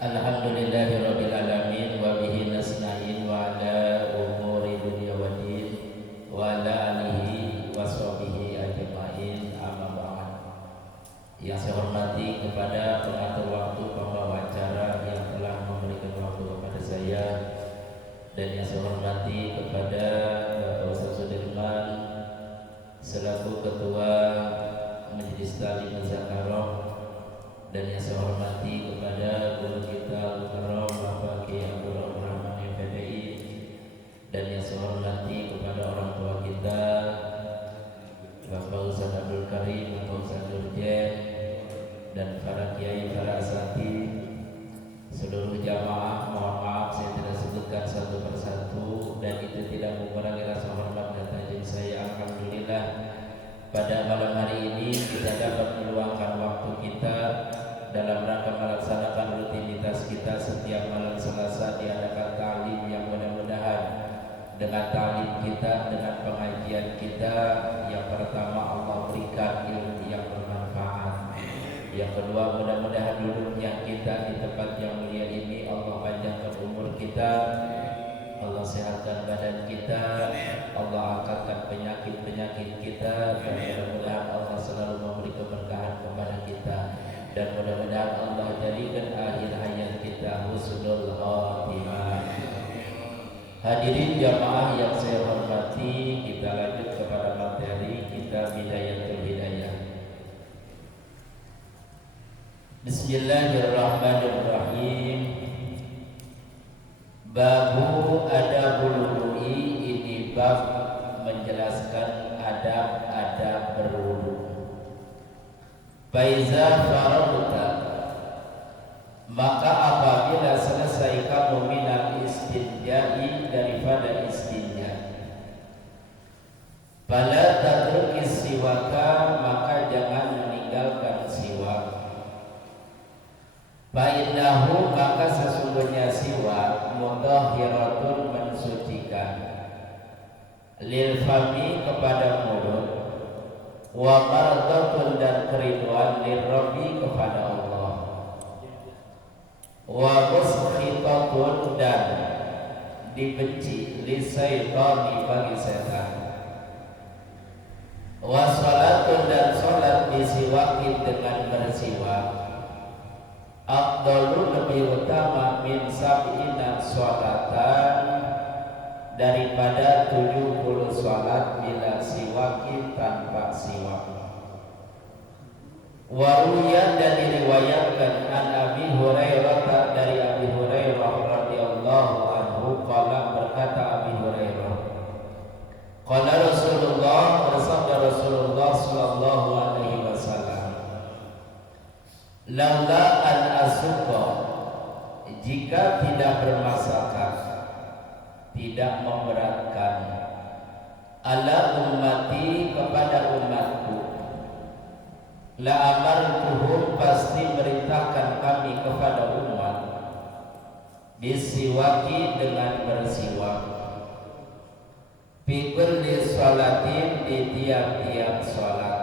Alhamdulillahirabbil alamin wa bihi nasta'in wa ala umuri dunya waddin wa ala alihi wa sahbihi ajma'in amma ba'd. Yang saya hormati kepada pengatur waktu, pembawa acara yang telah memberikan waktu kepada saya, dan yang saya hormati kepada Bapak Ustaz Sudirman selaku Ketua Majelis Ta'lim Zakarah, dan yang saya hormati kepada guru kita Al-Mukarram Bapak Kiai Abdul Rahman FDI, dan yang saya hormati kepada orang tua kita Bapak Ustaz Abdul Karim, Bapak Ustaz Nurjen, dan para kiai, para asatidz, seluruh jamaah. Mohon maaf saya tidak sebutkan satu persatu, dan itu tidak mengurangi rasa hormat dan takzim saya. Alhamdulillah pada malam hari ini kita dapat meluangkan waktu kita dalam rangka melaksanakan rutinitas kita. Setiap malam Selasa diadakan ta'lim yang mudah-mudahan dengan ta'lim kita, dengan pengajian kita, yang pertama Allah berikan ilmu yang bermanfaat. Yang kedua, mudah-mudahan duduknya kita di tempat yang mulia ini Allah panjangkan umur kita, Allah sehatkan badan kita, Allah angkatkan penyakit-penyakit kita, dan mudah-mudahan Allah selalu memberi keberkahan kepada kita, dan mudah-mudahan Allah jadikan akhir hayat kita husnul khatimah. Hadirin jamaah yang saya hormati, kita lanjut kepada materi kita, Bidayatul Hidayah. Bismillahirrahmanirrahim. Babu adabul wudu'i, ini bab menjelaskan adab-adab berwudu. Faiza faragta, maka apabila selesai kamu minal istinja'i, daripada istinja, fala tatrukis siwaka, maka jangan meninggalkan siwak. Fa'innahu, maka sesungguhnya siwak mutahhiratun, mensucikan, lil fami, kepada mulut, wa mardatun, dan keriduan, lirabbi, kepada Allah, wa muskhitatun, dan dibenci, lisaitani, bagi setan, wa salatun, dan salat bisiwakin, dengan bersiwak, afdalu, lebih utama, min sab'ina sholatan, daripada 70 sholat bila siwakin, tanpa siwak. Waruyan, dan diriwayatkan, an Abi Hurairah, dari Abi Hurairah radhiyallahu anhu, qala, berkata Abi Hurairah, qala Rasulullah, bersabda Rasulullah sallallahu alaihi wasallam, laula an asuqa, jika tidak bermasakan, tidak memberatkan, ala ummati, kepada umatku, la amartuhum, pasti merintahkan kami kepada umat, bisiwaki, dengan bersiwak, fi kulli sholatin, di tiap-tiap sholat.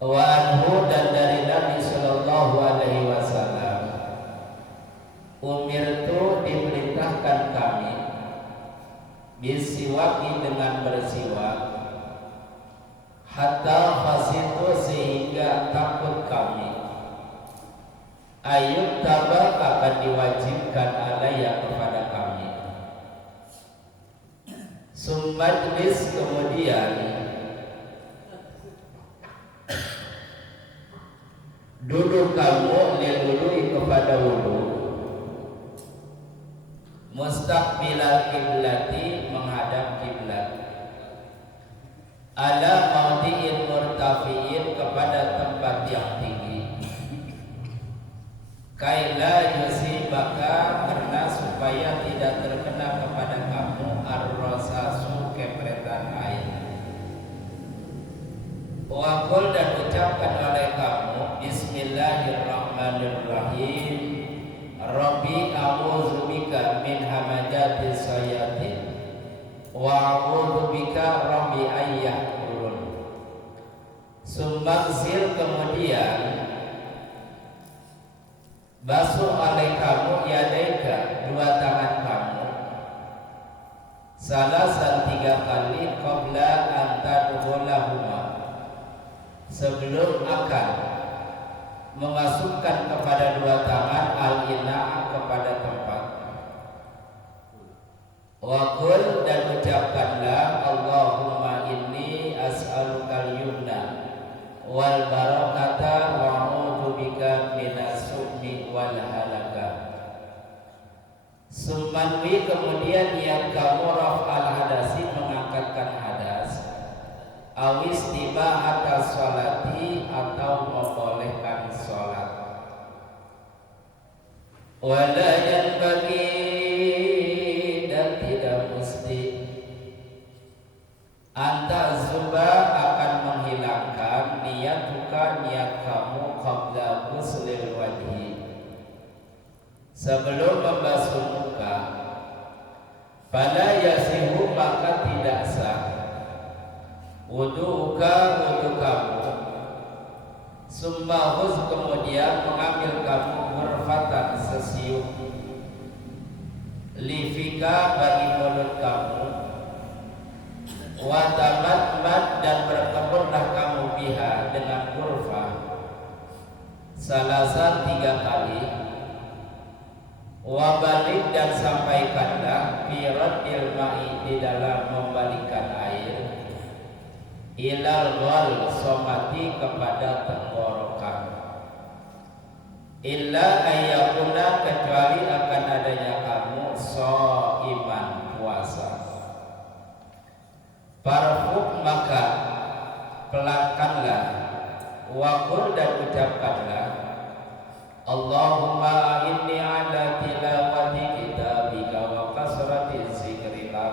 Wa anhu, dan dari Nabi sallallahu alaihi wasallam, umirtu, diperintahkan kami, bisiwaki, dengan bersiwak, hatta khasitu, sehingga takut kami, ayub tabak, akan diwajibkan alaiya, kepada kami, summajlis, kemudian duduk kamu, lilwudu'i, kepada wudu, mustaqbilal kiblati, menghadap kiblat, ala maudi'in murtafi'in, kepada tempat yang tinggi, kaila yusibaka, karena supaya tidak terkena kepada kamu, ar-rasasu, kepretan air. Waqul, dan ucapkan oleh kamu, bismillahirrahmanirrahim, Rabbi a'udzubika min hamajatis sayatin, wa a'udzubika Rabbi ayyahurun. Sumbangsil, kemudian basuh oleh kamu yadaika, dua tangan kamu, salasan 3 kali, qabla an tadkhulahuma, sebelum akan memasukkan kepada dua tangan al-ina, kepada tempat. Wa qul, dan ucapkanlah, Allahumma inni as'alukal yumna wal barakata wa a'udzu bika minas su'mi wal halaka. Sumanwi, kemudian niat kamu raf'al hadasi, mengangkatkan hadas, awis tiba atas sholati, atau membolehkan sholat. Wala yanbaghi, dan tidak mesti, anta zuba, akan menghilangkan niyatuka, niat kamu, qabla ghuslil wajhi, sebelum membasuh muka. Fala yasihu, maka tidak sah, wudu'uka, wudu kamu, summa huz, kemudian mengambil kamu ghurfatan, sesiup, lifika, bagi mulut kamu, wa tamatmat, dan berkebunlah kamu biha, dengan ghurfah, salasan 3 kali, wa balik, dan sampaikanlah fi raddil ma'i, di dalam membalikkan air, ilal ghal somati, kepada tenggorokan, illa ayyakuna, kecuali akan adanya kamu iman, puasa. Farfuk, maka pelankanlah, waqul, dan ucapkanlah, Allahumma inni ala tilawati kitabika wa kasrati zikrika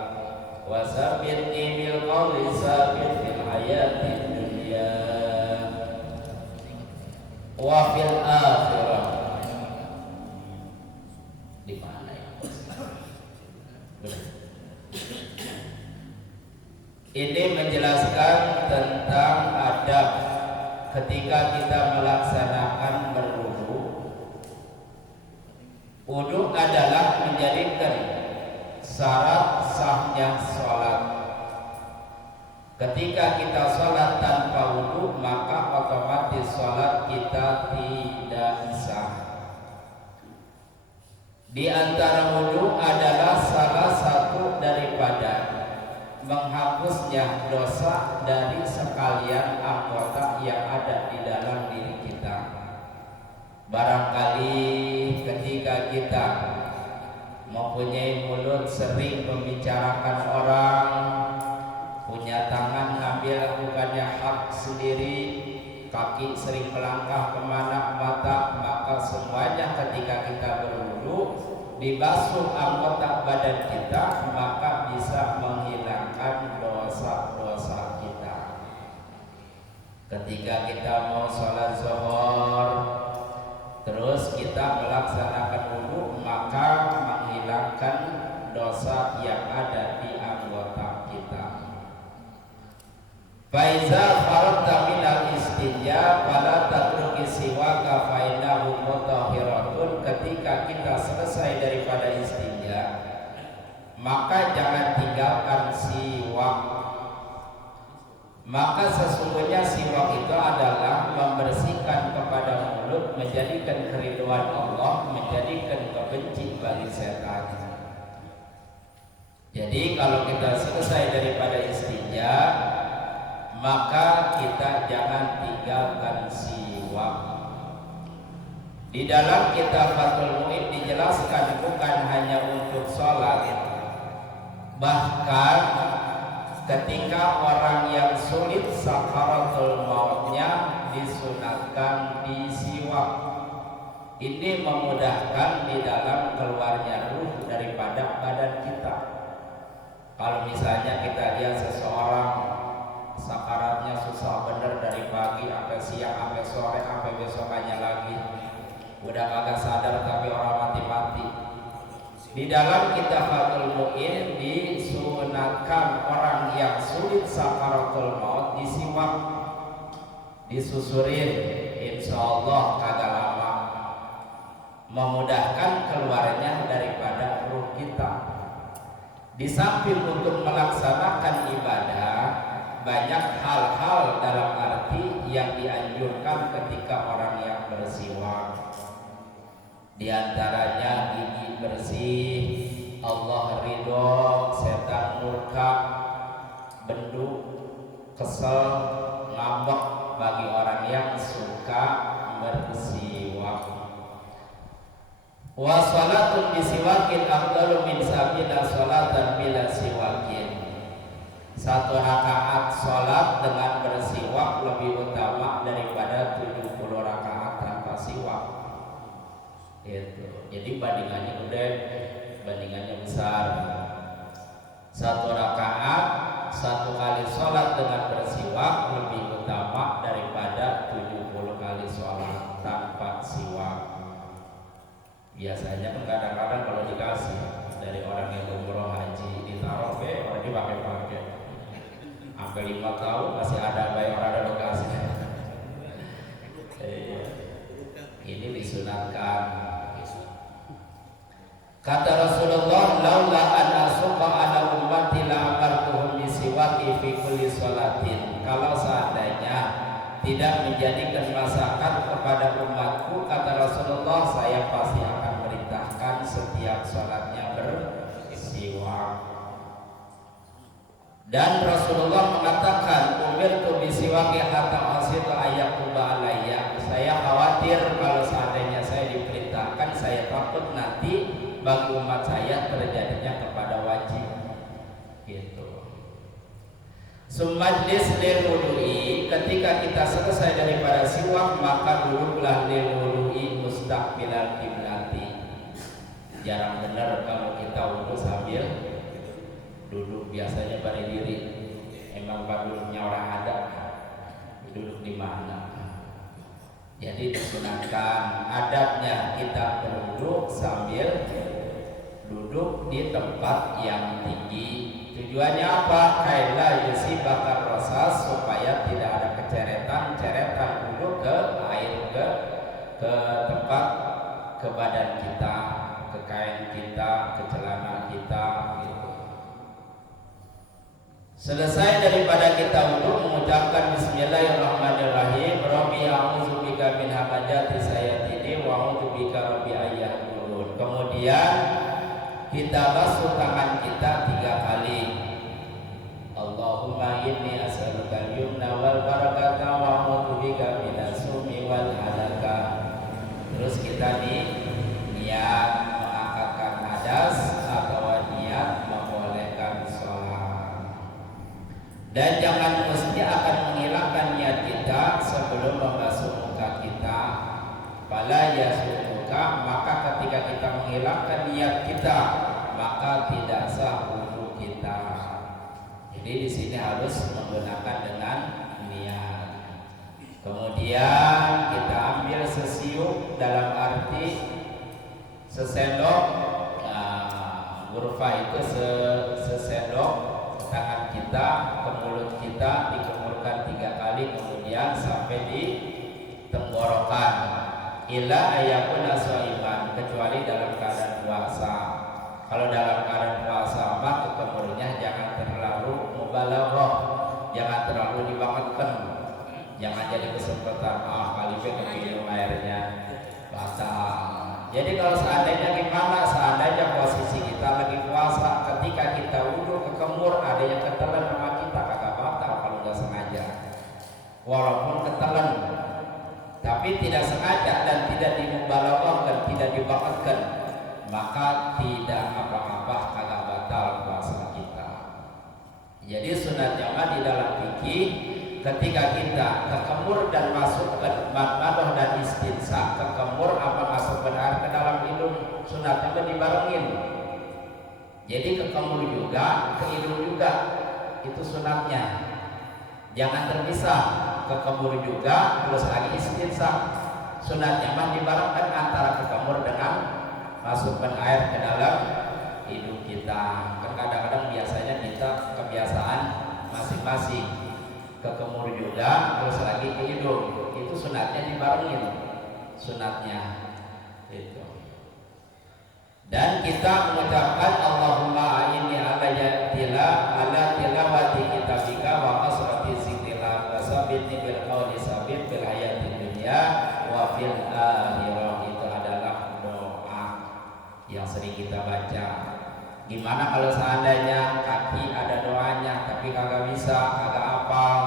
wa sabbitni bil qawli sabbit fil hayati dunya wa fil akhirah. Di mana ya? Ini menjelaskan tentang adab ketika kita melaksanakan berwudu. Wudu adalah menjadikan syarat sahnya sholat. Ketika kita sholat tanpa wudu, maka otomatis sholat kita tidak sah. Di antara wudu adalah salah satu daripada menghapusnya dosa dari sekalian anggota yang ada di dalam diri kita. Barangkali ketika kita mempunyai mulut sering membicarakan orang, punya tangan ngambil lakukannya hak sendiri, kaki sering melangkah kemana, mata, maka semuanya ketika kita berwudu dibasuh anggota badan kita, maka bisa menghilangkan dosa-dosa kita. Ketika kita mau sholat zuhur, terus kita melaksanakan wudu, maka menghilangkan dosa yang ada di anggota kita. Faiza faragta minal istinja fala tatruki siwaka fa innahu mutahhiratun. Ketika kita selesai daripada istinja, maka jangan tinggalkan siwak. Maka sesungguhnya siwak itu adalah membersihkan kepada mulut, menjadikan keriduan Allah, menjadikan kebenci bagi setan. Jadi kalau kita selesai daripada istinja, maka kita jangan tinggalkan siwak. Di dalam kitab Fathul Mu'in dijelaskan bukan hanya untuk sholat, bahkan ketika orang yang sulit sakaratul mautnya disunatkan disiwak. Ini memudahkan di dalam keluarnya ruh daripada badan kita. Kalau misalnya kita lihat seseorang sakaratnya susah bener dari pagi sampai siang sampai sore sampai besokannya lagi, udah kagak sadar tapi orang mati-mati. Di dalam kitab Fathul Mu'in disunatkan orang yang sulit sakaratul maut disiwak, disusurin, insya Allah kagak lama memudahkan keluarnya daripada ruh kita. Di samping untuk melaksanakan ibadah, banyak hal-hal dalam arti yang dianjurkan ketika orang yang bersiwak. Di antaranya gigi bersih, Allah ridho, setan murka, benduk, kesel, ngambek bagi orang yang suka bersiwak. Wa salatun bisiwakin afdalu min sabila salatan bila siwakin. Satu rakaat salat dengan bersiwak lebih utama daripada 70 rakaat tanpa siwak. Itu. Jadi bandingannya gede, bandingannya besar. Satu rakaat, satu kali salat dengan bersiwak lebih utama daripada 70 kali salat tanpa siwak. Biasanya kan kadang-kadang kalau dikasih dari orang yang umroh haji ditaruh orang dipakai-pakai sampai 5 tahun masih ada bayar orang ada lokasi. Ini disunatkan. Kata Rasulullah, laula an asuqa ala ummati la amartuhum bisiwaki fi kulli sholatin. Kalau seandainya tidak menjadikan masakan kepada umatku, kata Rasulullah, saya pasti akan merintahkan setiap sholatnya bersiwak. Dan Rasulullah mengatakan, umirtu bisiwaki hatta asitu ayakuba alayya. Saya khawatir kalau seandainya saya diperintahkan, saya takut nanti bagi umat saya terjadinya kepada wajib. Gitu. Sumajlis lil wudu'i, ketika kita selesai daripada siwak maka duduklah lil wudu'i mustaqbilal kiblati. Jarang benar kalau kita wudu sambil duduk, biasanya pada diri. Emang duduknya orang ada, duduk di mana? Jadi disunatkan adabnya kita berduduk sambil duduk di tempat yang tinggi. Tujuannya apa? Kaila yusi bakar rosas, supaya tidak ada keceretan dulu ke air ke tempat, ke badan kita, ke kain kita, ke celana kita gitu. Selesai daripada kita wudu mengucapkan bismillahirrahmanirrahim, Rabbi a'udzubika min hamajati sayatini wa a'udzubika rabbi ayyahdurun. Kemudian kita basuh tangan kita 3 kali. Allahumma inni as'aluka al-yumna wal barakata wa a'udzubika minas sumi wal halaka. Terus kita niat mengangkatkan hadas atau niat membolehkan sholat. Dan jangan mesti akan menghilangkan niat kita sebelum membasuh muka kita. Fala yasuka, maka ketika kita menghilangkan niat kita maka tidak sah wudu kita. Jadi di sini harus menggunakan dengan niat. Kemudian kita ambil sesiuk dalam arti sesendok. Ghurfah itu sesendok tangan kita ke mulut kita, dikemurkan 3 kali kemudian sampai di tenggorokan. Illa ayakuna shaiman, kecuali dalam keadaan puasa. Kalau dalam keadaan puasa maka kemurnya jangan terlalu mubalaghah, jangan terlalu dibangetkan, jangan jadi kesempatan kali minum airnya batal. Jadi kalau seandainya gimana, seandainya posisi kita lagi puasa, ketika kita wudu kekemur ada yang ketelan sama kita, kagak batal kalau nggak sengaja, walaupun ketelan tapi tidak sengaja dan tidak dimubalaghahkan, tidak dibangetkan, maka tidak apa-apa, kagak batal puasa kita. Jadi sunat jamaah di dalam fikih, ketika kita kekemur dan masukkan madmadah dan istinsaq, kekemur apa masukkan air ke dalam hidung, sunatnya dibarengin. Jadi kekemur juga, ke hidung juga, itu sunatnya. Jangan terpisah, kekemur juga terus lagi istinsaq. Sunatnya mah dibarengkan antara kekemur dengan masukkan air ke dalam hidung kita. Kan kadang-kadang biasanya kita kebiasaan masing-masing, kekemur juga terus lagi ke hidung, itu sunatnya dibarengin sunatnya itu. Dan kita mengucapkan Allahumma inni ala tilawati kitabika wa asrati zikrika wa sabitni bil qawli sabit bil hayati dunya wa fil akhirah. Itu adalah doa yang sering kita baca. Gimana kalau seandainya kaki ada doanya tapi kagak bisa, kagak hafal,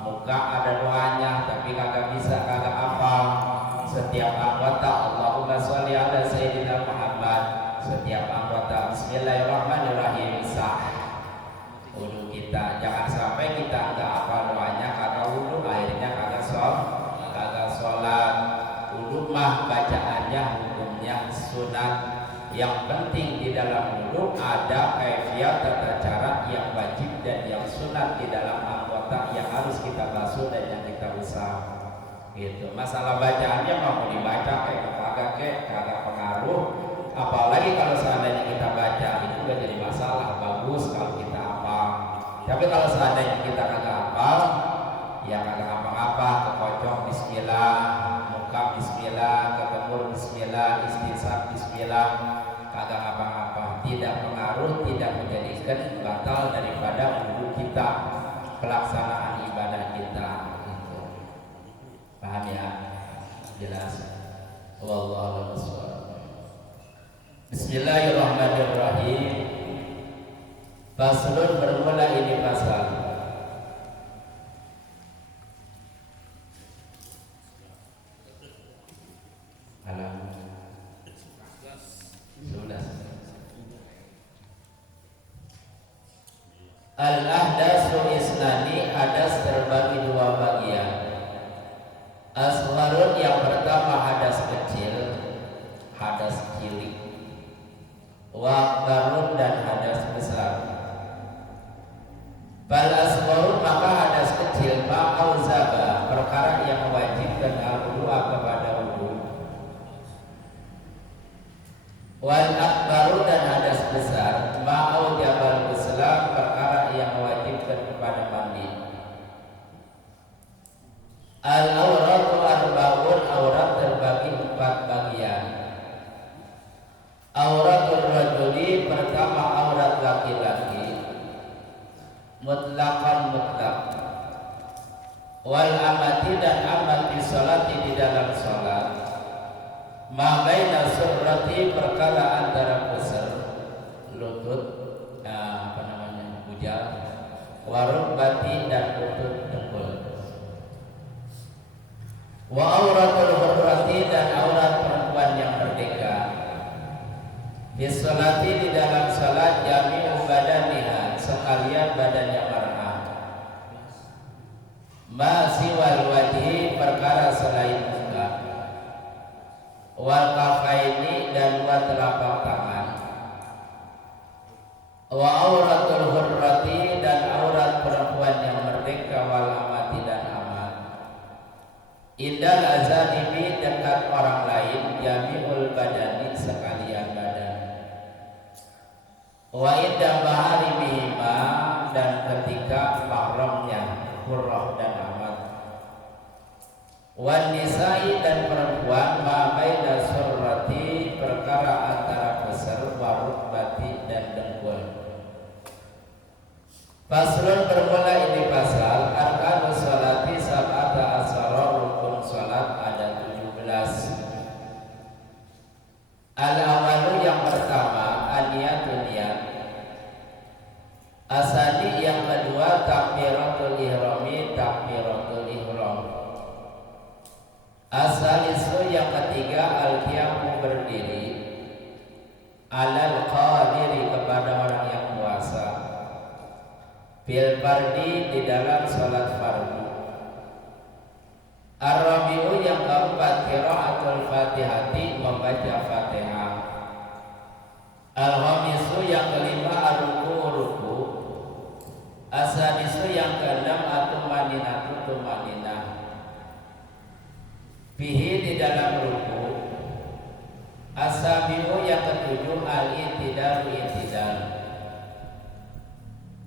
muka ada doanya tapi kagak bisa, kagak hafal. Setiap anggota Allahumma sholli ala sayyidina Muhammad, setiap anggota bismillahirrahmanirrahim sah wudu kita. Jangan sampai kita enggak hafal doanya kagak wudu, akhirnya kagak sholat. Wudu mah bacaannya hukumnya sunat. Yang penting di dalam wudu ada kaifiat tata cara yang wajib dan yang sunat di dalam anggota yang harus kita basuh dan yang kita usap. Gitu. Masalah bacaannya mau dibaca kagak pengaruh. Apalagi kalau seandainya kita baca itu udah jadi masalah. Bagus kalau kita hafal. Tapi kalau seandainya kita kagak hafal, ya kagak apa-apa. Kekocok bismillah, muka bismillah, kekemur bismillah, istinsab bismillah, kagak apa-apa. Tidak pengaruh, tidak menjadikan batal daripada wudu kita, pelaksanaan ibadah kita. Paham ya? Jelas. Wallahu a'lam. Bismillahirrahmanirrahim. Faslun, bermula ini pasal. Al-ahdatsu isnani, hadas terbagi dua bagian. Asgharun, yang pertama hadas kecil, hadas cilik. Wa akbarun, dan hadas besar. Bal asgharun, maka hadas kecil ma'auzaba, perkara yang mewajibkan al-wudu'a kepada wudu. Wal akbaru, dan hadas besar ma'aujabal islam, perkara yang mewajibkan kepada mandi. Al-auratu arba'un, aurat terbagi 4 bagian. Auratul rajuli, pertama aurat laki-laki, mutlaqan mutlaq. Wal amati, dan amati sholati di dalam sholat. Ma baina surrati, perkara antara besar lutut, bujal, warukbati, dan lutut dengkul. Wa auratul hurrati, dan aurat perempuan yang merdeka. Bisolati, di dalam salat, jami'u badaniha, sekalian badannya mar'ah. Ma siwal wajhi, perkara selain muka. Wal kafaini, dan dua telapak tangan. Wa auratul hurrati, dan aurat perempuan yang merdeka. Wal amati, dan indal azanibi, dekat orang lain, jami'ul badani, sekalian badan. Wa inda maharimihima, dan ketika mahramnya, hurrah dan amat. Wan nisa'i, dan perempuan, ma baina surrati, perkara antara besar, warukbati, dan dengkul. Faslun, bermula ini pasal. Arkanus sholati sab'ata asyara, rukun sholat ada 17. Al-awalu, yang pertama, an-niyatun, niyat. Asani, yang kedua, takbiratul ihrami, takbiratul ihram. Asalisu, yang ketiga, al-qiyamu, berdiri. Alal qadiri, kepada orang yang puasa. Bil fardi, di dalam sholat fardu. Ar-rabi'u, yang keempat, qiraatul fatihati, membaca fatihah. Al-khamisu, yang kelima, ar-ruku. As-sadisu, yang keenam, at-tumaninatu, tumaninah. Fihi, di dalam ruku. As-sabi'u, yang ketujuh, al-i'tidalu, i'tidal.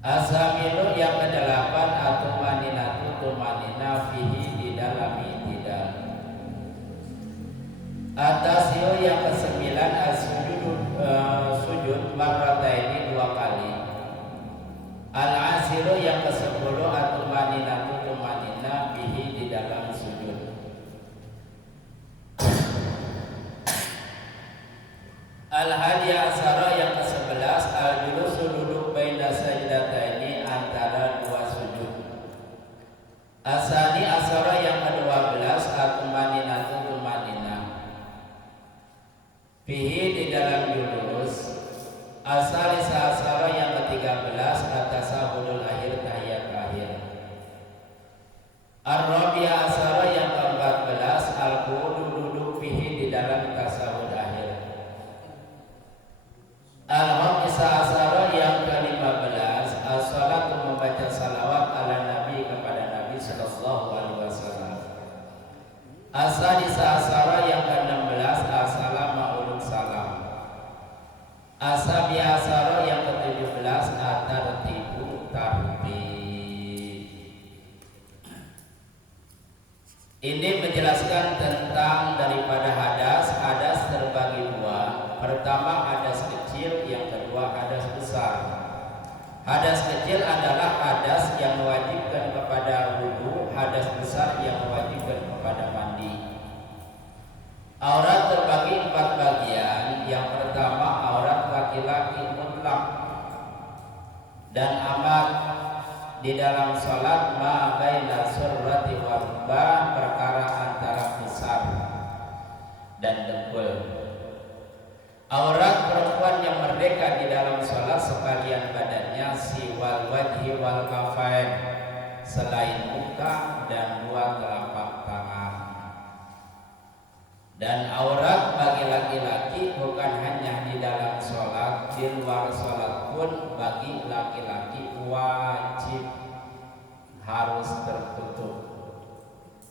As-saminu, yang kedelapan, at-tumaninatu, tumaninah. Fihi, di dalam i'tidal. At-tasi'u, yang kesembilan, as-sujudu, Ini menjelaskan tentang daripada hadas. Hadas terbagi dua. Pertama hadas kecil, yang kedua hadas besar. Hadas kecil adalah hadas yang mewajibkan kepada wudu, hadas besar yang mewajibkan kepada mandi. Aurat terbagi 4 bagian. Yang pertama aurat laki-laki mutlak dan amat di dalam salat ma baina surrati wa rukbah, perkara antara pusar dan dengkul. Aurat perempuan yang merdeka di dalam salat sekalian badannya siwal wajhi wal kafain, selain muka dan 2 telapak tangan. Dan aurat bagi laki-laki bukan hanya di dalam sholat, di luar sholat pun bagi laki-laki wajib harus tertutup.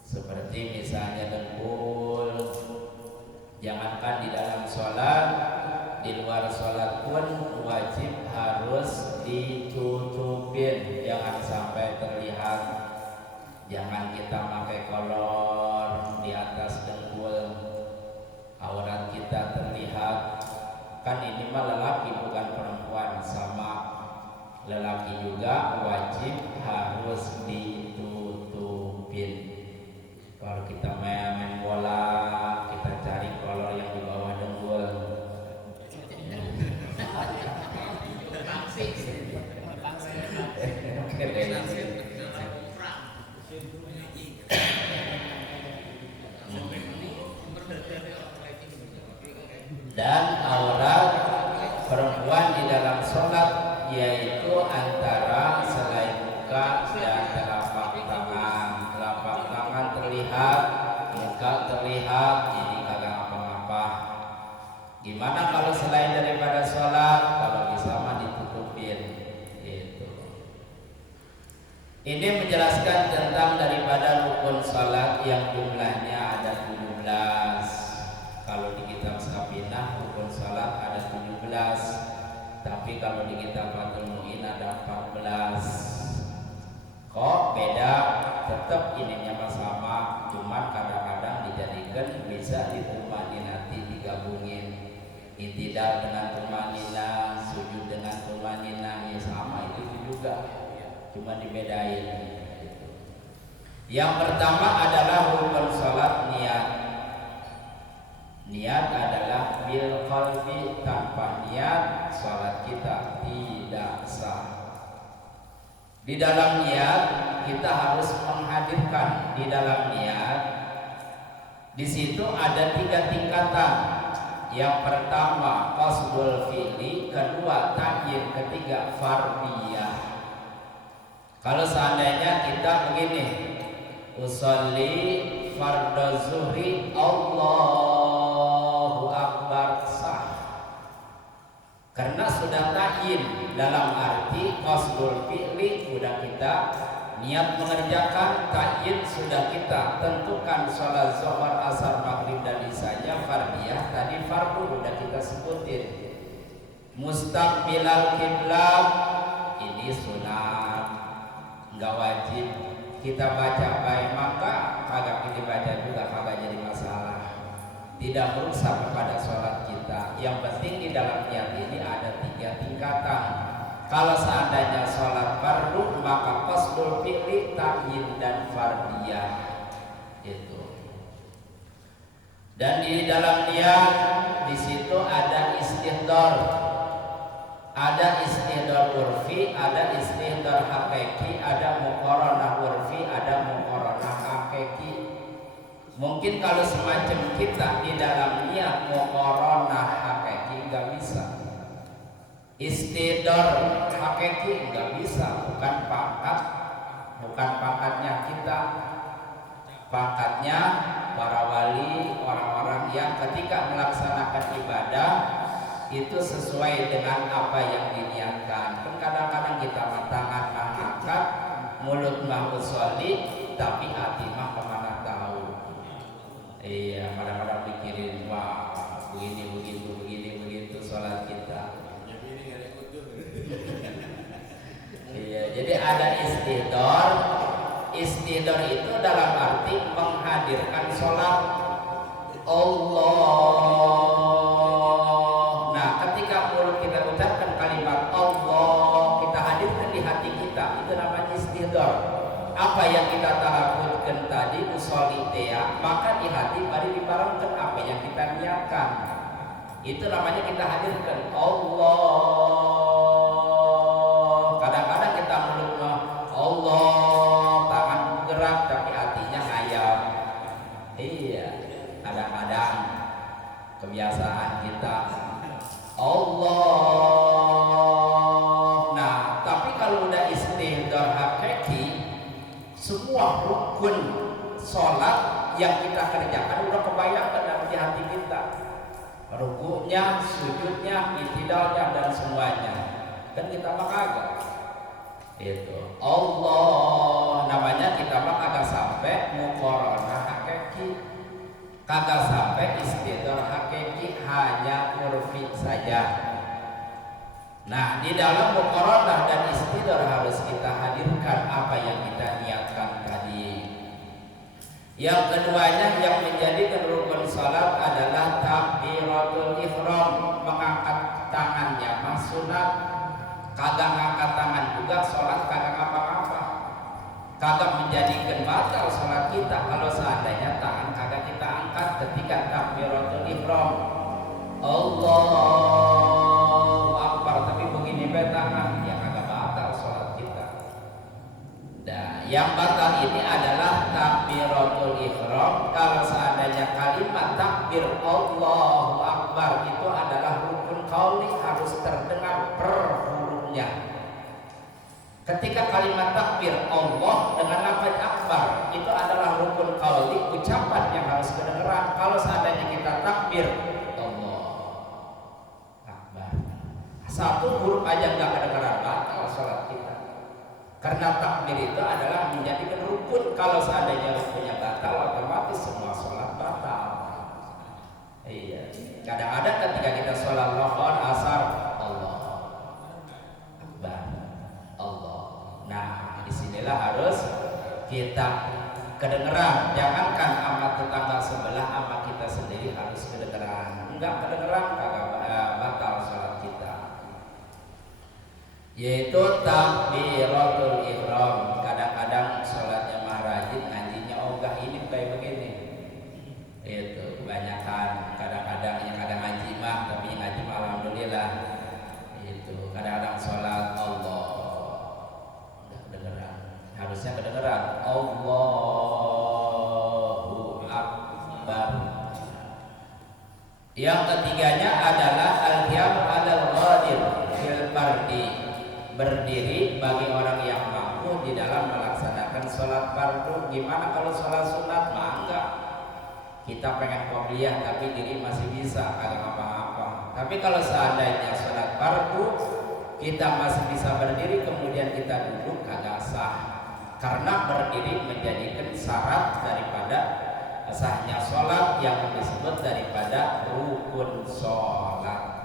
Seperti misalnya dengkul, jangankan di dalam sholat, di luar sholat pun wajib harus ditutupin, jangan sampai terlihat. Jangan kita pakai kolor di atas dengkul, aurat kita terlihat. Kan ini mah lelaki bukan perempuan, sama lelaki juga wajib harus ditutupin. Kalau kita main bola, kita cari kolor yang di bawah dengkul. Dan aurat perempuan di dalam sholat yaitu antara selain muka dan telapak tangan. Telapak tangan terlihat, muka terlihat, ini kagak apa-apa. Gimana kalau selain daripada sholat? Kalau bisa mah ditutupin gitu. Ini menjelaskan tentang daripada rukun sholat yang jumlahnya ada 17. Kalau di kitab Safinah rukun salat ada 17, tapi kalau di kitab Fathul Mu'in ada 14. Kok beda? Tetap ininya sama, cuman kadang-kadang dijadikan bisa ditumaninati, digabungin. I'tidal dengan tumanina, sujud dengan tumanina, ya sama itu juga, cuma dibedain. Yang pertama adalah rukun salat niat. Niat adalah bil qalbi, tanpa niat salat kita tidak sah. Di dalam niat kita harus menghadirkan di dalam niat. Di situ ada 3 tingkatan. Yang pertama qasdul fi'li, kedua ta'yin, ketiga fardiyah. Kalau seandainya kita begini, usolli fardhu zuhri Allahu akbar, sah. Karena sudah ta'yin, dalam arti qasdul fi'li sudah kita niat mengerjakan, ta'yin sudah kita tentukan sholat zuhur, asar, maghrib dan isyanya, fardiyah tadi fardu sudah kita sebutin. Mustaqbilal kiblat ini sunat, enggak wajib kita baca baik, maka kagak dibaca juga kagak jadi masalah, tidak merusak kepada sholat kita. Yang penting di dalam niat ini ada 3 tingkatan. Kalau seandainya sholat fardu maka qasdul fi'li, ta'yin dan fardiyah itu. Dan di dalam niat di situ ada istihdar, ada istihdar urfi, ada istihdar hakiki, ada muqaranah urfi, ada muqaranah hakiki. Mungkin kalau semacam kita di dalam niat muqaranah hakiki nggak bisa, istihdar hakiki nggak bisa, bukan pakatnya kita, pakatnya para wali, orang-orang yang ketika melaksanakan ibadah itu sesuai dengan apa yang diniatkan. Kan kadang-kadang kita tangan mah angkat, mulut mah usolli, tapi hati mah kemana tahu. Iya, kadang-kadang pikirin wah begini begitu sholat kita. Iya, jadi ada istihdar. Istihdar itu dalam arti menghadirkan sholat Allah. Nah, ketika mulut kita ucapkan kalimat Allah, kita hadirkan di hati kita, itu namanya istihdar. Apa yang kita talakutkan tadi usolli tea, maka di hati mari dibarengkan apa yang kita niatkan. Itu namanya kita hadirkan Allah. Kadang-kadang kita mulutnya Allah, tangan gerak tapi hatinya ngayam. Iya, kadang-kadang kebiasaan kita Allah. Nah, tapi kalau udah istihdar hakiki, semua rukun sholat yang kita kerjakan udah kebayangkan dalam di hati kita. Rukuknya, sujudnya, i'tidalnya dan semuanya. Kan kita mah kagak. Itu Allah namanya kita mah kagak sampai muqaranah hakiki. Kagak sampai istihdar hakiki, hanya urfi saja. Nah, di dalam muqaranah dan istihdar harus kita hadirkan apa yang kita niatkan tadi. Yang keduanya yang menjadi rukun salat adalah takbiratul ihram, mengangkat tangannya mah sunat. Kagak ngangkat tangan juga salat kagak apa-apa. Kagak menjadikan batal salat kita kalau seandainya tangan kagak kita angkat ketika takbiratul ihram. Allahu akbar, tapi begini be tangan ya kagak batal salat kita. Nah, yang batal ini adalah takbiratul ihram kalau seandainya kalimat takbir Allahu akbar itu adalah rukun qauli, harus terdengar per hurufnya. Ketika kalimat takbir Allah dengan lafaz akbar itu adalah rukun qauli, ucapan yang harus kedengeran. Kalau seandainya kita takbir Allah akbar, satu huruf aja nggak kedengeran, batal salat kita. Karena takbir itu adalah menjadikan rukun. Kalau seandainya rukunnya batal, otomatis semua sholat batal. Iya. Kadang-kadang ketika kita sholat lohor, asar, Allah akbar, Allah. Nah, disinilah harus kita kedengeran. Jangankan sama tetangga sebelah, sama kita sendiri harus kedengeran. Enggak kedengeran, kagak batal sholat kita. Yaitu takbiratul ihram. Kadang-kadang sholatnya mah rajin, ngajinya ogah ini kayak begini. Itu kebanyakan. Kadang-kadang yang kadang ngaji mah, tapi yang ngaji mah alhamdulillah. Itu kadang-kadang sholat Allah udah kedengeran, harusnya kedengeran Allahu akbar. Yang ketiganya adalah al-qiyam al-ghadir fil fardi, berdiri bagi orang yang mampu di dalam melaksanakan sholat fardu. Gimana kalau sholat sunat mah enggak, kita pengen qobliyah tapi diri masih bisa, kagak apa-apa. Tapi kalau seandainya sholat fardu kita masih bisa berdiri kemudian kita duduk, kagak sah. Karena berdiri menjadikan syarat daripada sahnya sholat yang disebut daripada rukun sholat.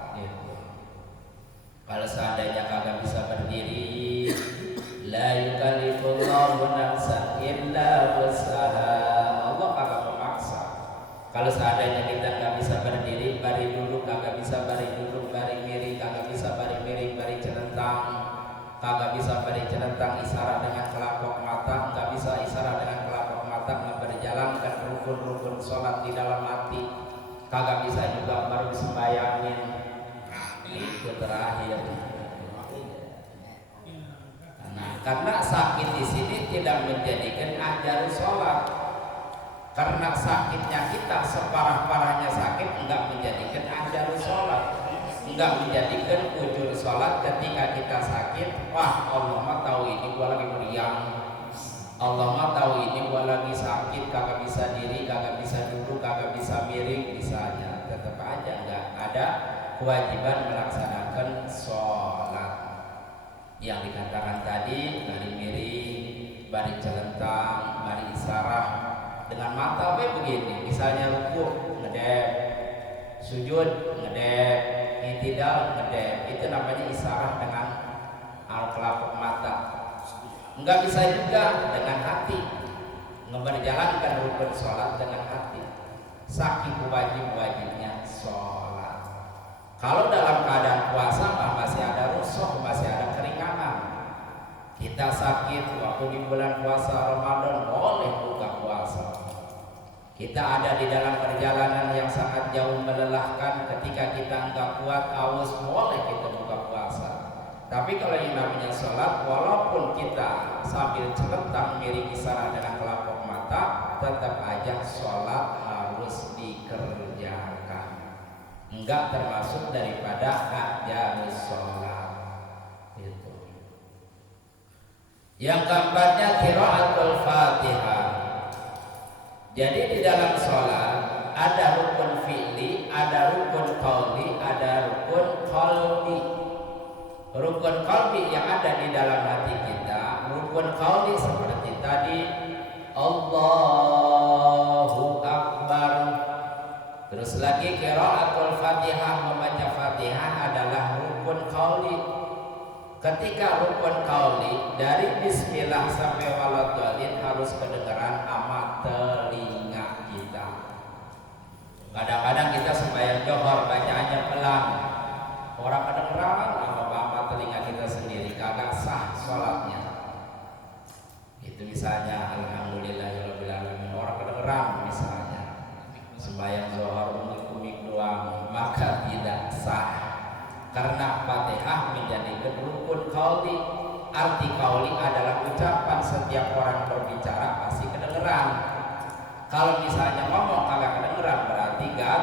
Kalau seandainya kagak bisa berdiri, la yukallifullahu nafsan illa wus'aha, Allah kagak memaksa. Kalau seandainya kita nggak bisa berdiri, bari dulu kagak bisa bari dulu, bari miring kagak bisa bari miring, bari celentang kagak bisa bari celentang, isyarat dengan kelapok mata nggak bisa isyarat dengan kelapok mata, nggak berjalankan rukun-rukun sholat di dalam hati, kagak bisa juga baru disembayangin. Itu terakhir. Nah, karena sakit di sini tidak menjadikan ajar sholat. Karena sakitnya kita separah-parahnya sakit enggak menjadikan ajar sholat, enggak menjadikan ujur sholat. Ketika kita sakit, wah Allah mah tahu ini gua lagi meriang, Allah mah tahu ini gua lagi sakit, kagak bisa diri, kagak bisa duduk, kagak bisa miring, misalnya, tetap aja enggak ada kewajiban melaksanakan sholat. Yang dikatakan tadi, bari miring, bari celentang, bari isarah dengan mata begini. Misalnya rukuk ngedep, sujud ngedep, i'tidal ngedep. Itu namanya isarah dengan al kelapuk mata. Enggak bisa juga dengan hati menjalankan rukun sholat dengan hati. Saking wajib-wajibnya sholat. Kalau dalam keadaan puasa masih ada rusuh, masih ada keringanan. Kita sakit waktu di bulan puasa Ramadan boleh buka puasa. Kita ada di dalam perjalanan yang sangat jauh melelahkan, ketika kita enggak kuat haus boleh kita buka puasa. Tapi kalau yang namanya sholat, walaupun kita sambil celentang mirip isyarat dengan kelapuk mata, tetap aja sholat harus dikerjakan. Enggak termasuk daripada hajarus sholat. Itu. Yang keempatnya qiraatul Fatihah. Jadi di dalam sholat ada rukun fi'li, ada rukun qauli, ada rukun qalbi. Rukun qalbi yang ada di dalam hati kita, rukun qauli seperti tadi Allahu Akbar. Terus lagi qiraatul Fatihah, membaca Fatihah adalah rukun qauli. Ketika rukun qauli dari bismillah sampai waladhdallin harus kedengaran sama telinga kita. Kadang-kadang kita sembahyang johor bacaannya pelan, orang kedengeran sama telinga kita sendiri, kagak sah sholatnya. Itu misalnya alhamdulillahirabbil alamin, orang kedengeran misalnya sembahyang zuhur umik-umik doang, maka tidak sah. Karena Fatihah menjadi rukun qauli. Arti qauli adalah ucapan setiap orang berbicara pasti kedengeran. Kalau misalnya ngomong kagak kedengeran berarti gak.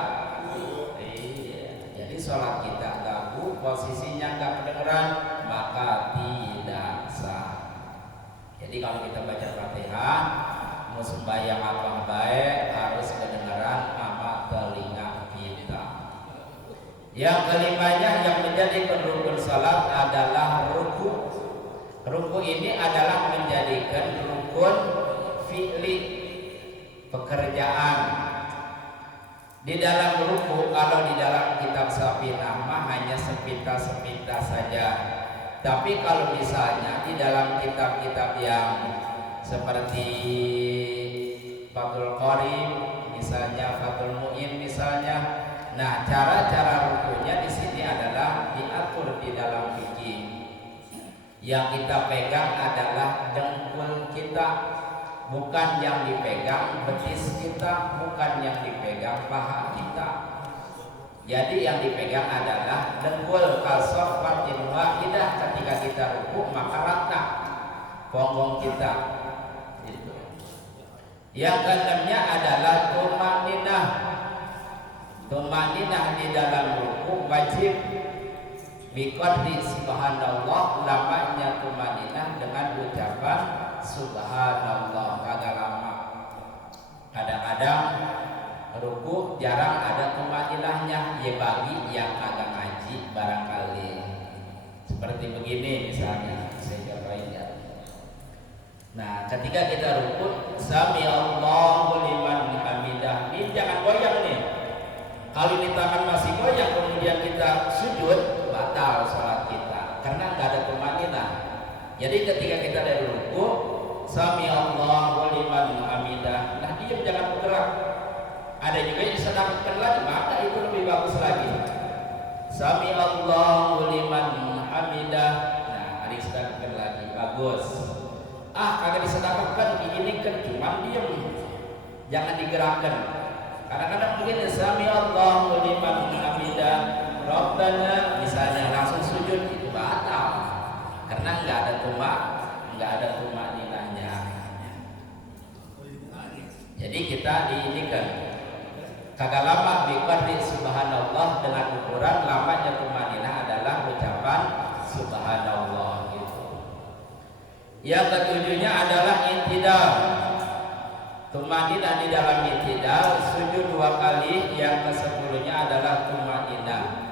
Iya. Jadi sholat kita gagu, posisinya gak kedengeran, maka tidak sah. Jadi kalau kita baca Fatihah, mau sembahyang apa baik harus kedengeran sama telinga kita. Yang kelimanya yang menjadi rukun salat adalah ruku. Ruku ini adalah menjadikan rukun fi'li, pekerjaan. Di dalam ruku, kalau di dalam kitab Safinah hanya sepintas-sepintas saja. Tapi kalau misalnya di dalam kitab-kitab yang seperti Fathul Qorib, misalnya Fathul Mu'in misalnya, nah cara-cara rukunya di sini adalah diatur di dalam fikih. Yang kita pegang adalah dengkul kita, bukan yang dipegang betis kita, bukan yang dipegang paha kita. Jadi yang dipegang adalah dengkul kasoffatin wahidah. Ketika kita ruku maka rata punggung kita. Itu. Yang keenamnya adalah tumaninah. Tumaninah di dalam ruku wajib biqadri subhanallah, lamanya tumaninah dengan ucapan subhanallah, kagak lama. Kadang-kadang ruku jarang ada tumaninahnya, ya bagi yang agak ngaji barangkali. Seperti begini misalnya, saya cobain ya. Nah, ketika kita ruku, sami Allahu liman hamidah, ini jangan goyang nih. Kalau ini tangan masih goyang kemudian kita sujud, batal sholat kita karena nggak ada tumaninah. Jadi ketika kita dari ruku, sami Allahu liman hamidah, nah diam jangan bergerak. Ada juga yang disedangkan lagi, maka itu lebih bagus lagi. Sami Allahu liman hamidah. Nah, ada disedangkan lagi, bagus. Kagak disedangkan, ini kan cuma diam, jangan digerakkan. Kadang-kadang begini, sami Allahu liman hamidah Rabbana, misalnya langsung sujud, itu batal karena nggak ada tumaninahnya. Jadi kita diindikan kagak lama biqadri subhanallah, dengan ukuran lamanya tumaninah adalah ucapan subhanallah gitu. Yang ketujuhnya adalah intidal. Tumaninah di dalam intidal, sujud 2 kali, yang ke-10-nya adalah tumaninah.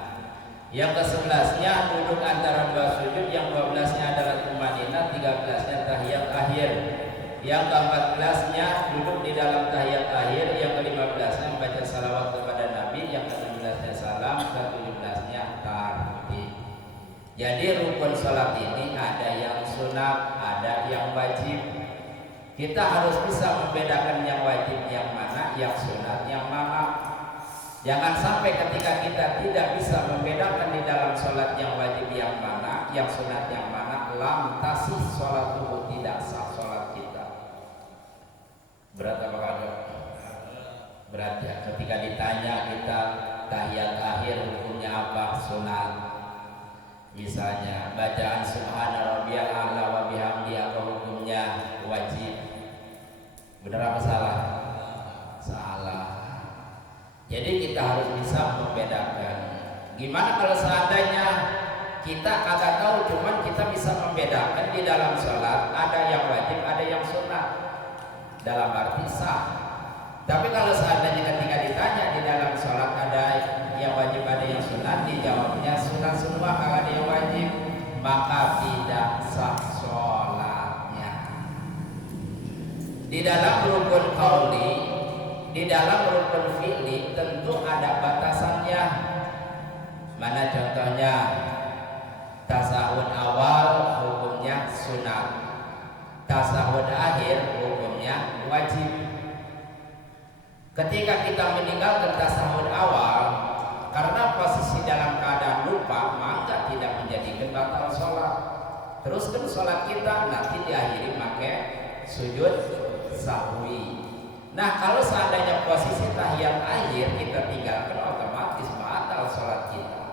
Yang ke-11-nya duduk antara 2 sujud, yang 12-nya adalah tumaninah, 13-nya tahiyat akhir. Yang ke-14-nya duduk di dalam tahiyat akhir, yang ke-15-nya membaca salawat kepada Nabi, yang ke-16-nya salam, ke-17-nya tartib. Jadi rukun sholat ini ada yang sunat, ada yang wajib. Kita harus bisa membedakan yang wajib yang mana, yang sunat yang mana. Jangan sampai ketika kita tidak bisa membedakan di dalam sholat yang wajib yang mana, yang sunat yang mana, lam tasih sholat tubuh, tidak sah sholat kita. Berat apa kagak? Berat ya. Ketika ditanya kita tahiyat akhir hukumnya apa? Sunat. Misalnya bacaan subhana rabbiyal a'la wa bihamdi, apa hukumnya? Wajib. Benar apa salah? Salah. Jadi kita harus bisa membedakan. Gimana kalau seandainya kita kagak tahu, cuman kita bisa membedakan di dalam sholat ada yang wajib, ada yang sunat, dalam arti sah. Tapi kalau seandainya ketika ditanya di dalam sholat ada yang wajib, ada yang sunat, dijawabnya sunat semua, kalau ada yang wajib, maka tidak sah sholatnya. Di dalam rukun qauli, di dalam rukun fi'li tentu ada batasannya. Mana contohnya? Tasahud awal hukumnya sunat, tasahud akhir hukumnya wajib. Ketika kita meninggalkan tasahud awal karena posisi dalam keadaan lupa, maka tidak menjadikan batal sholat. Teruskan sholat kita nanti diakhiri pakai sujud sahwi. Nah, kalau seandainya posisi tahiyat akhir kita tinggalkan, otomatis batal sholat kita.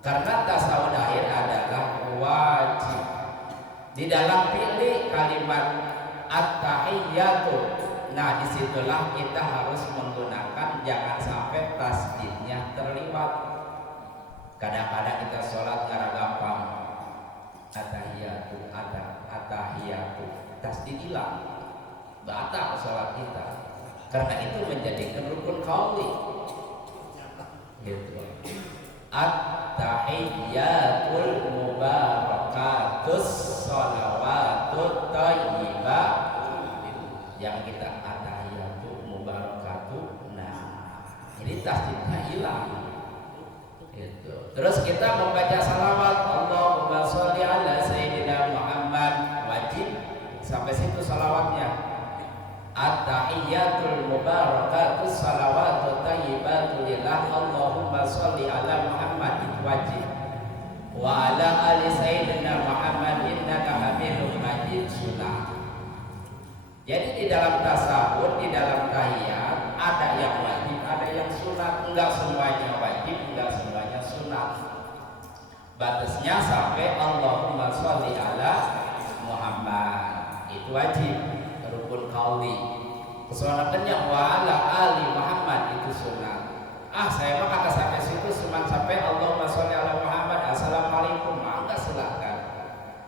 Karena tasawuf akhir adalah wajib. Di dalam pilih kalimat at-tahiyyatu, nah disitulah kita harus menggunakan, jangan sampai tasdidnya terlibat. Kadang-kadang kita sholat cara gampang, at-tahiyyatu, at-tahiyyatu, tasdid hilang, batal sholat kita. Karena itu menjadikan rukun qauli. Gitu. At-tahiyyatul mubarakatus sholawatut thayyibah. Yang kita at-tahiyyatul mubarakatuh. Nah, ini tasdidnya hilang. Gitu. Terus kita membaca salawat, Allahumma sholli ala sayyidina Muhammad, wajib. Sampai situ salawatnya. At-tahiyyatul mubarakatus salawatut thayyibatu lillah, Allahumma sholli ala Muhammad, itu wajib. Wa ala ali sayyidina Muhammad innaka hamidum majid, sunnah. Jadi di dalam tasawuf, di dalam tahiyat ada yang wajib, ada yang sunat. Enggak semuanya wajib, enggak semuanya sunat. Batasnya sampai Allahumma sholli ala Muhammad, itu wajib, rukun qauli. Kesunatannya wa ala ali Muhammad, itu sunat. Saya mah kagak sampai situ, cuma sampai Allahumma sholli ala Muhammad, assalamualaikum, maka silakan.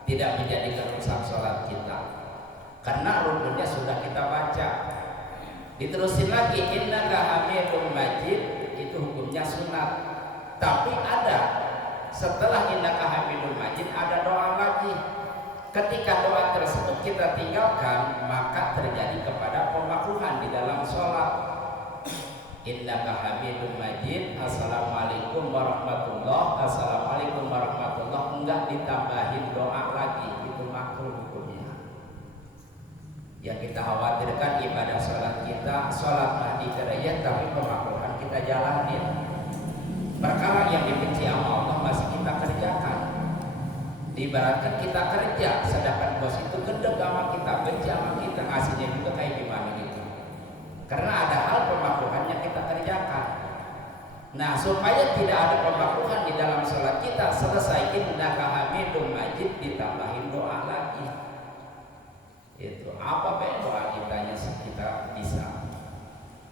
Tidak menjadikan rusak sholat kita, karena rukunnya sudah kita baca. Diterusin lagi, innaka hamidum majid, itu hukumnya sunat. Tapi ada setelah innaka hamidum majid ada doa lagi. Ketika doa tersebut kita tinggalkan, maka terjadi kepada pemakruhan di dalam sholat. Innaka hamidum majid, assalamualaikum warahmatullah, assalamualaikum warahmatullah, enggak ditambahin doa lagi, itu makruh hukumnya. Yang kita khawatirkan ibadah sholat kita, sholat mahdi kerajaan, tapi pemakruhan kita jalanin. Perkara yang dibenci sama Allah masih kita kerjakan. Diibaratkan kita kerja, sedangkan bos itu gedeg sama kita, benci sama kita, ngasihnya juga kayak gimana gitu. Karena ada hal pemakruhan yang kita kerjakan. Nah, supaya tidak ada pemakruhan di dalam sholat kita, selesai innaka hamidum majid, ditambahin doa lagi. Itu apa doa kitanya kita bisa.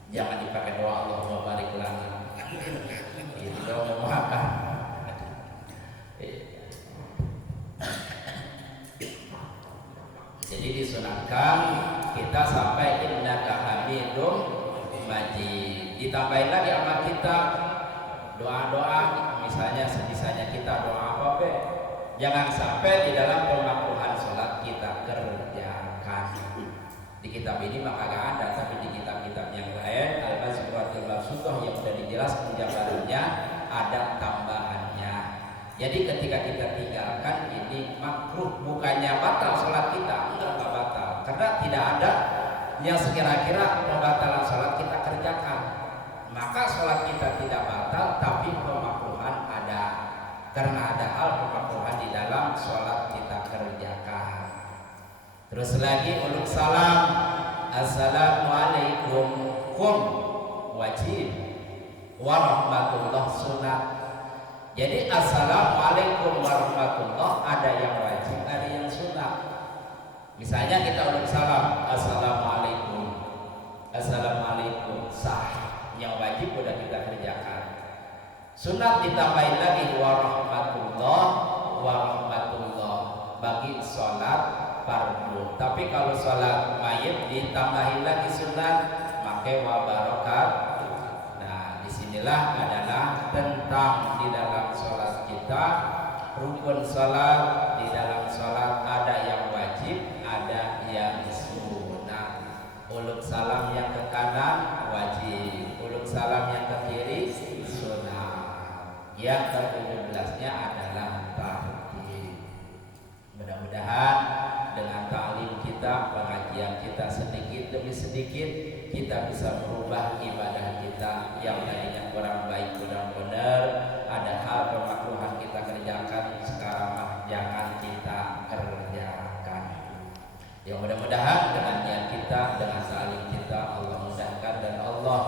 Jangan dipakai doa Allahumma barik lana. Itu doa memakan. Jadi disunatkan kita sampai innaka hamidum majid. Ditambahin lagi sama kita doa-doa, misalnya sebisanya kita doa apa be. Jangan sampai di dalam pemakruhan sholat kita kerjakan. Di kitab ini maka gak ada, tapi di kitab-kitab yang lain Al-Mazmuratul Mabsuthah yang sudah dijelaskan jabarannya ada tambahannya. Jadi ketika kita tinggalkan ini makruh, bukannya batal sholat kita, enggak batal, karena tidak ada yang sekira-kira pembatalan sholat kita kerjakan. Maka sholat kita tidak batal, tapi pemakruhan ada, karena ada hal pemakruhan di dalam sholat kita kerjakan. Terus lagi uluk salam, assalamualaikum, kum wajib, warahmatullah sunat. Jadi assalamualaikum warahmatullah ada yang wajib, ada yang sunat. Misalnya kita uluk salam, assalamualaikum, assalamualaikum, sah. Yang wajib sudah kita kerjakan. Sunat ditambahin lagi warahmatullah, warahmatullah bagi sholat fardu. Tapi kalau sholat mayit ditambahin lagi sunat, maka wabarokat. Nah, disinilah adalah tentang di dalam sholat kita, rukun sholat. Di dalam sholat ada yang wajib, ada yang sunat. Uluk salam yang ke kanan wajib, uluk salam yang ke kiri sunat. Yang ke-17-nya adalah tartib. Mudah-mudahan dengan ta'lim kita, pengajian kita sedikit demi sedikit, kita bisa merubah ibadah kita yang tadinya kurang baik, kurang benar. Ada hal pemakruhan kita kerjakan, sekarang jangan kita kerjakan. Ya mudah-mudahan dengan niat kita, dengan ta'lim kita, Allah mudahkan dan Allah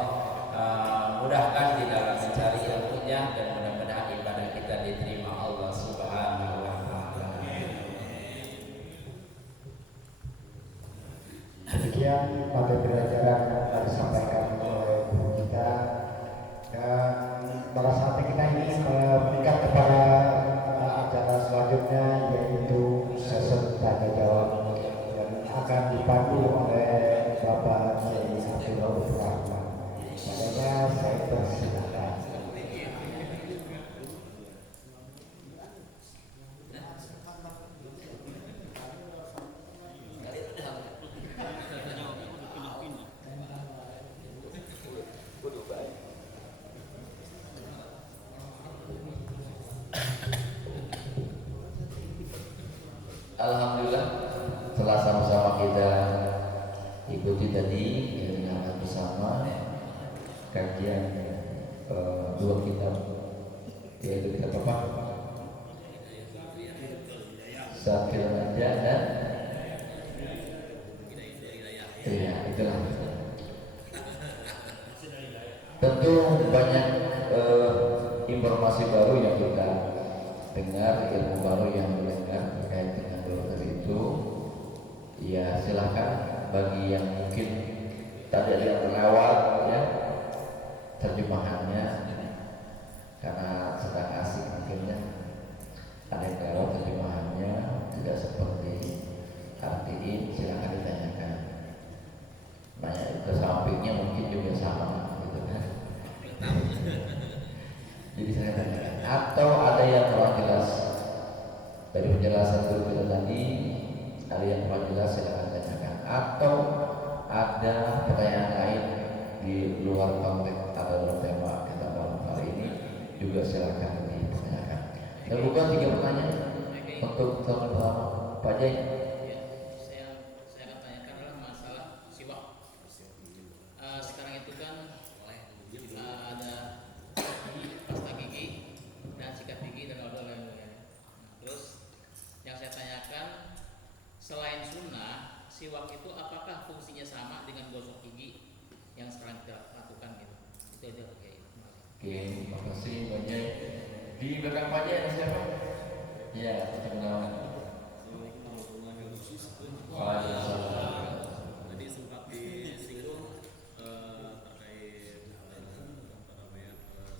mudahkan di dalam mencari ilmunya, dan mudah-mudahan ibadah kita diterima Allah Subhanahu wa ta'ala. Demikian materi pelajaran yang telah disampaikan oleh guru kita, dan pada saat kita ini meningkat kepada acara selanjutnya, yaitu sesi tanya jawab yang akan dipandu oleh Bapak Kiai Abdul Rahman. Makanya saya persilakan. Alhamdulillah, setelah sama-sama kita ikuti tadi dengan bersama kajian dua kitab, yaitu kitab apa? Syafil Aja dan ya, itulah. Tentu banyak informasi baru yang kita dengar, ilmu baru yang mendengar terkait dengan dokter itu. Ya silahkan bagi yang mungkin tadi ada yang terlewat ya terjemahannya, karena sedang asik mungkinnya ada yang terlewat terjemahannya tidak seperti artiin, silahkan ditanyakan. Banyak ke sampingnya mungkin juga sama gitu kan. Jadi saya tanyakan, atau ada yang kurang jelas dari penjelasan guru kita tadi, ada yang kurang jelas silahkan tanyakan, atau ada pertanyaan lain di luar konteks atau dalam tema kita malam hari ini juga silahkan ditanyakan. Dan buka 3 pertanyaan untuk tahun pertama, Pak Jai. Saya akan tanyakan adalah masalah siwak. Sekarang itu kan ada pasta gigi dan sikat gigi dan odol lain-lain. Terus yang saya tanyakan, selain sunnah, siwak itu apakah fungsinya sama dengan gosok gigi yang sekarang kita lakukan gitu? Itu aja oke. Oke, terima kasih Pak Jai. Di belakang Pak Jai ada siapa? Iya, perkenalkan. Waalaikumsalam. Tadi sempat disinggung terkait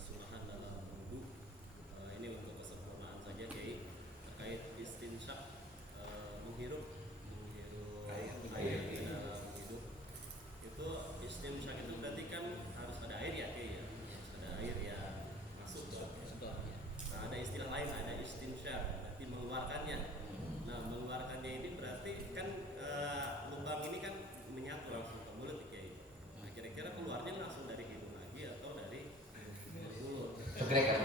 sunahan dalam wudhu. Ini untuk kesempurnaan saja Kiai, terkait istinsyak, menghirup air di dalam hidup. Itu istinsyak itu berarti kan harus ada air ya Kiai ya, harus ada air yang masuk. Nah, ada istilah lain, ada istinsyak, berarti mengeluarkannya. Nah, mengeluarkannya ini berarti kan lubang ini kan menyatu langsung ke mulut Kiai. Nah, kira-kira keluarnya langsung dari hidung lagi atau dari mulut? Segera